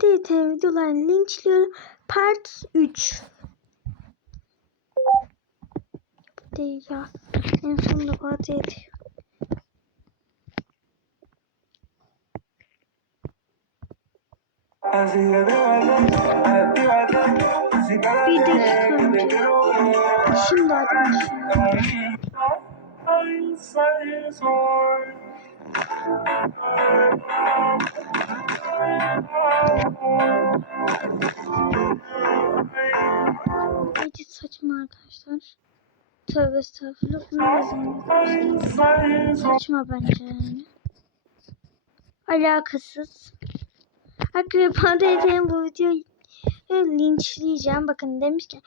TRT videolarını linçliyorum. Part 3. Bu değil ya. En sonunda ediyor. Bir dakika önce. Şimdi arkadaşlar. Edit saçma arkadaşlar. Tövbe estağfurullah. Bunu. Saçma bence yani. Alakasız. Arkadaşlar Fatih bu videoyu linçleyeceğim. Bakın demiş ki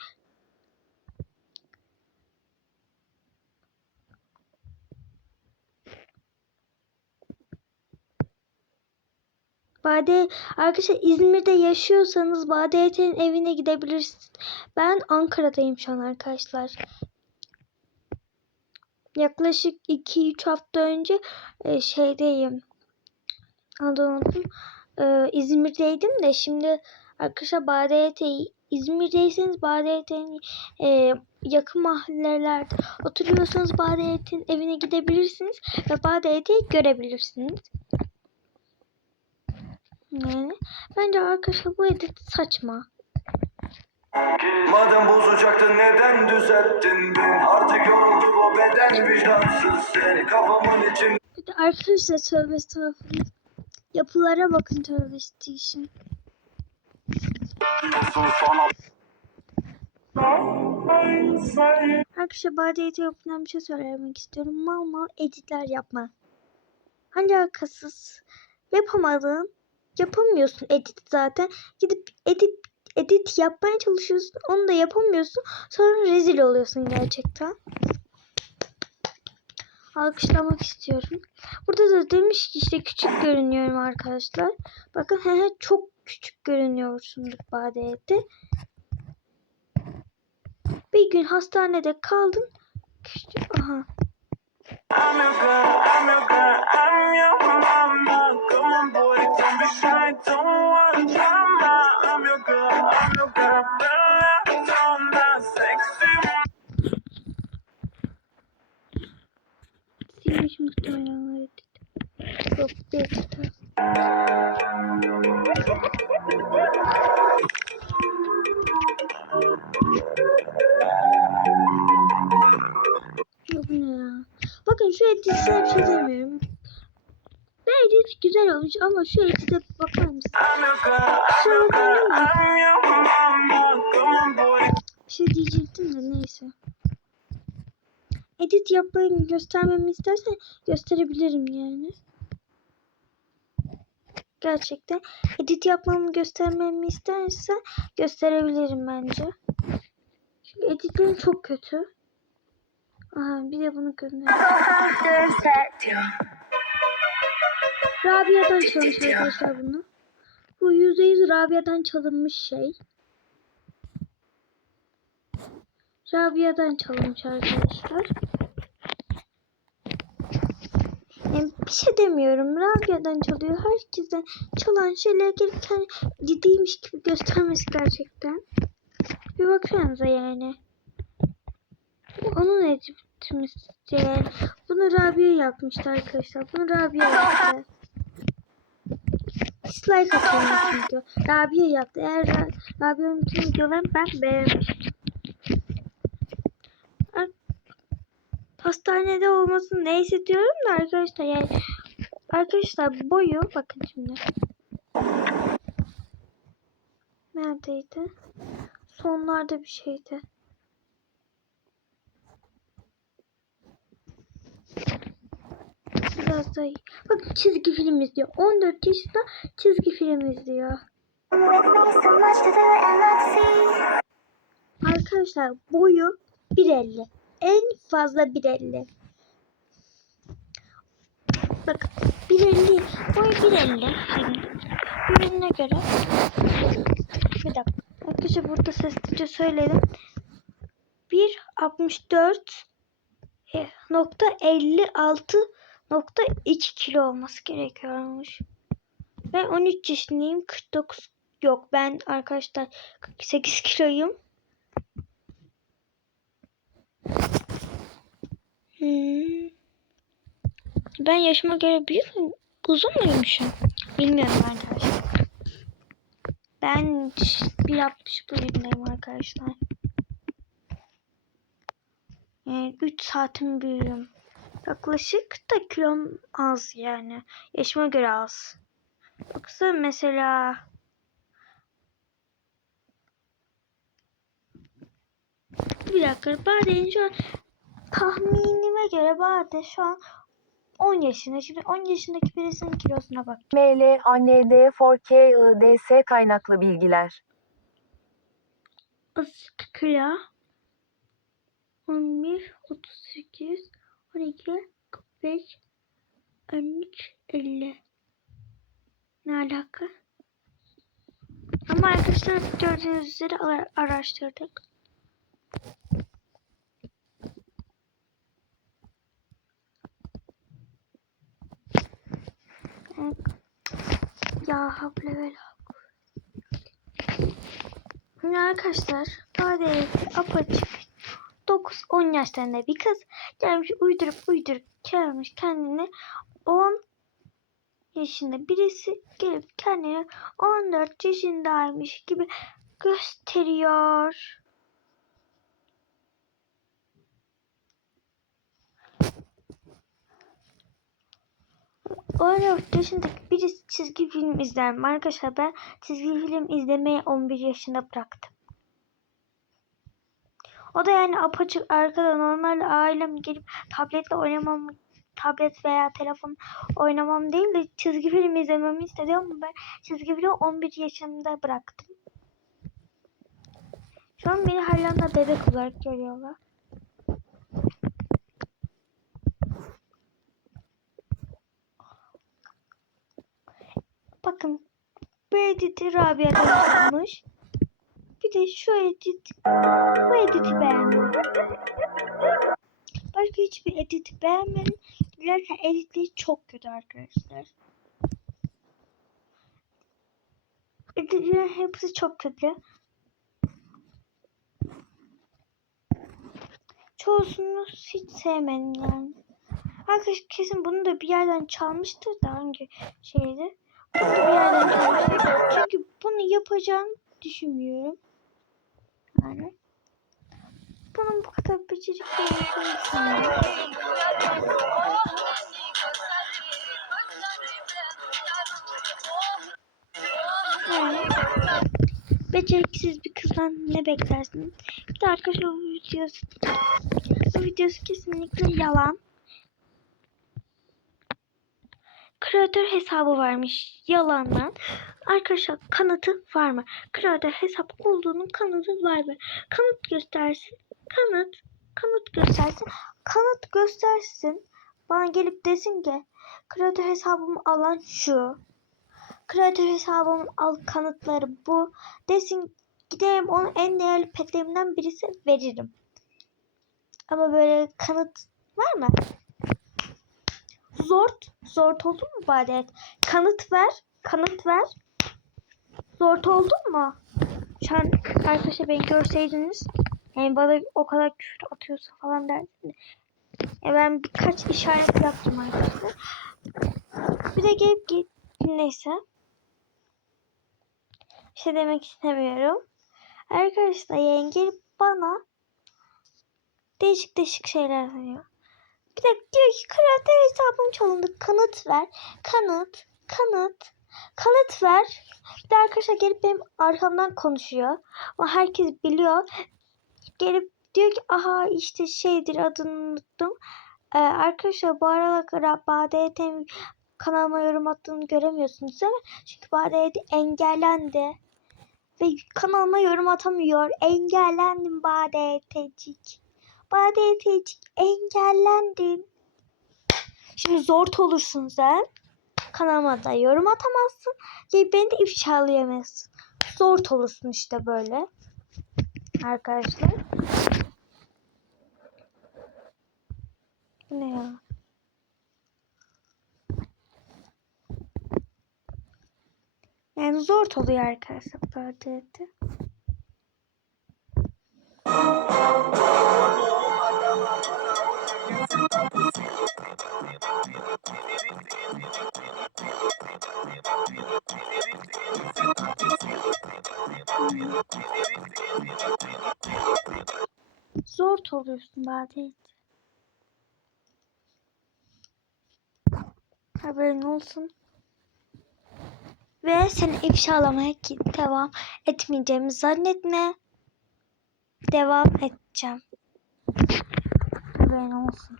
Bade arkadaşlar İzmir'de yaşıyorsanız Bade Yeter'in evine gidebilirsiniz. Ben Ankara'dayım şu an arkadaşlar. Yaklaşık 2-3 hafta önce e, şeydeyim. Anladım. E, İzmir'deydim de şimdi arkadaşlar Bade Yeter İzmir'deyseniz Bade Yeter'in e, yakın mahallelerde oturuyorsanız Bade Yeter'in evine gidebilirsiniz ve Bade Yeter'i görebilirsiniz. Yani bence arkadaşlar bu edit saçma. Madem bozacaktın neden düzelttin beni Artık yoruldu bu beden vicdansız seni Kafamın için Bir de arkadaşlar tövbe estağfurullah. Yapılara bakın tövbe sonra Arkadaşlar bade edit yapımından bir şey söylemek istiyorum. Mal mal editler yapma. Alakasız. Yapamadığın yapamıyorsun edit zaten. Gidip edit edit yapmaya çalışıyorsun. Onu da yapamıyorsun. Sonra rezil oluyorsun gerçekten. Alkışlamak istiyorum. Burada da demiş ki işte küçük görünüyorum arkadaşlar. Bakın he çok küçük görünüyorsundur badeyette. Bir gün hastanede kaldın. Küçük, aha. wish I don't want drama. I'm your girl, I'm your girl, Bella. I'm not sexy. Следующим, кто меня ловит. Пока еще эти сообщения. I'm your mama Come on boy, Bir şey diyecektim de neyse. Edit yapmayı göstermemi istersen gösterebilirim yani. Gerçekten edit yapmamı göstermemi istersen gösterebilirim bence. Çünkü editlerim çok kötü. Aha bir de bunu gönder. Rabia'dan çalmış arkadaşlar bunu. Bu %100 Rabia'dan çalınmış şey. Rabia'dan çalınmış arkadaşlar. Yani bir şey demiyorum. Rabia'dan çalıyor. Herkesten çalan şeyler gerçekten ciddiymiş gibi göstermesi gerçekten. Bir baksanıza yani. Onun editimiz yani. Bunu Rabia yapmıştı arkadaşlar. Bunu Rabia yaptı. Dislike atıyorum çünkü. Rabia yaptı. Eğer Ra- Rabia'nın bütün videolarını ben beğenmiştim. Hastanede olmasın neyse diyorum da arkadaşlar yani arkadaşlar boyu bakın şimdi. Neredeydi? Sonlarda bir şeydi. İyi. Bakın çizgi film izliyor. 14 yaşında çizgi film izliyor. Arkadaşlar boyu 1.50. En fazla 1.50. Bakın 1.50. Boyu 1.50. Şimdi birbirine göre. Bir dakika. Arkadaşlar burada seslice söyledim. 1.64 e, nokta 56 nokta 2 kilo olması gerekiyormuş. Ben 13 yaşındayım. 49 Yok ben arkadaşlar 48 kiloyum. Hmm. Ben yaşıma göre büyük mü? Uzun muymuşum? Bilmiyorum arkadaşlar. Ben 1.60 boyundayım arkadaşlar. Yani 3 saatim büyüğüm. Yaklaşık da kilom az yani. Yaşıma göre az. Yoksa mesela bir dakika Bade şu an tahminime göre Bade şu an 10 yaşında. Şimdi 10 yaşındaki birisinin kilosuna bak. ML, AND, 4K, IDS kaynaklı bilgiler. 32 kilo 11 38 12 45 13 50 Ne alaka? Ama arkadaşlar gördüğünüz üzere ara- araştırdık. Ya havle ve Şimdi arkadaşlar Badeyeti apaçık 9-10 yaşlarında bir kız gelmiş uydurup uydurup gelmiş kendini 10 yaşında birisi gelip kendini 14 yaşındaymış gibi gösteriyor. O 14 yaşındaki birisi çizgi film izler mi? Arkadaşlar ben çizgi film izlemeyi 11 yaşında bıraktım. O da yani apaçık arkada normal ailem gelip tabletle oynamam tablet veya telefon oynamam değil de çizgi film izlememi istedi ama ben çizgi filmi 11 yaşında bıraktım. Şu an beni de bebek olarak görüyorlar. Bakın Rabia'dan yapmış. Bir de şu edit bu editi beğendim. Başka hiçbir editi beğenmedim. Dilerken editleri çok kötü arkadaşlar. Editlerin hepsi çok kötü. Çoğusunu hiç sevmedim yani. Arkadaş kesin bunu da bir yerden çalmıştır da hangi şeydi. Bunu da bir yerden çalmıştır. Çünkü bunu yapacağını düşünmüyorum. Yani. Bunun bu kadar becerikli olduğunu. Yani. Beceriksiz bir kızdan ne beklersiniz? Bir de arkadaşlar bu videosu, bu videosu kesinlikle yalan. Kreatör hesabı varmış yalandan. Arkadaşlar kanıtı var mı? Kreatör hesap olduğunun kanıtı var mı? Kanıt göstersin. Kanıt. Kanıt göstersin. Kanıt göstersin. Bana gelip desin ki kreatör hesabımı alan şu. Kreatör hesabımın al kanıtları bu. Desin giderim onu en değerli petlerimden birisi veririm. Ama böyle kanıt var mı? Zort. Zort oldu mu Badet? Kanıt ver. Kanıt ver. Zort oldu mu? Şu an arkadaşlar beni görseydiniz yani bana o kadar küfür atıyorsa falan derdin de. Ya ben birkaç işaret yaptım arkadaşlar. Bir de gelip git neyse. Bir şey demek istemiyorum. Arkadaşlar gelip bana değişik değişik şeyler söylüyor. Bir de diyor ki kreatör hesabım çalındı. Kanıt ver. Kanıt. Kanıt. Kanıt ver. Bir de arkadaşlar gelip benim arkamdan konuşuyor. Ama herkes biliyor. Gelip diyor ki aha işte şeydir adını unuttum. Ee, arkadaşlar bu aralar Bade'ye kanalıma yorum attığını göremiyorsunuz değil mi? Çünkü Bade'ye engellendi. Ve kanalıma yorum atamıyor. Engellendim Bade'yecik. Bade'yecik engellendin. Şimdi zor olursun sen. Kanalıma da yorum atamazsın. Ve beni de ifşalayamazsın. Zor olursun işte böyle. Arkadaşlar. Ne ya? Yani zor oluyor arkadaşlar Badiyeti. Zor oluyorsun Badiyet. Haberin olsun. Ve seni ifşalamaya devam etmeyeceğimi zannetme. Devam edeceğim. Haberin olsun.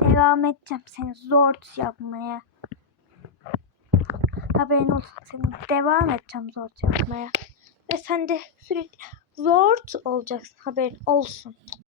Devam edeceğim seni zor yapmaya. Haberin olsun seni devam edeceğim zor yapmaya. Ve sen de sürekli zor olacaksın haberin olsun.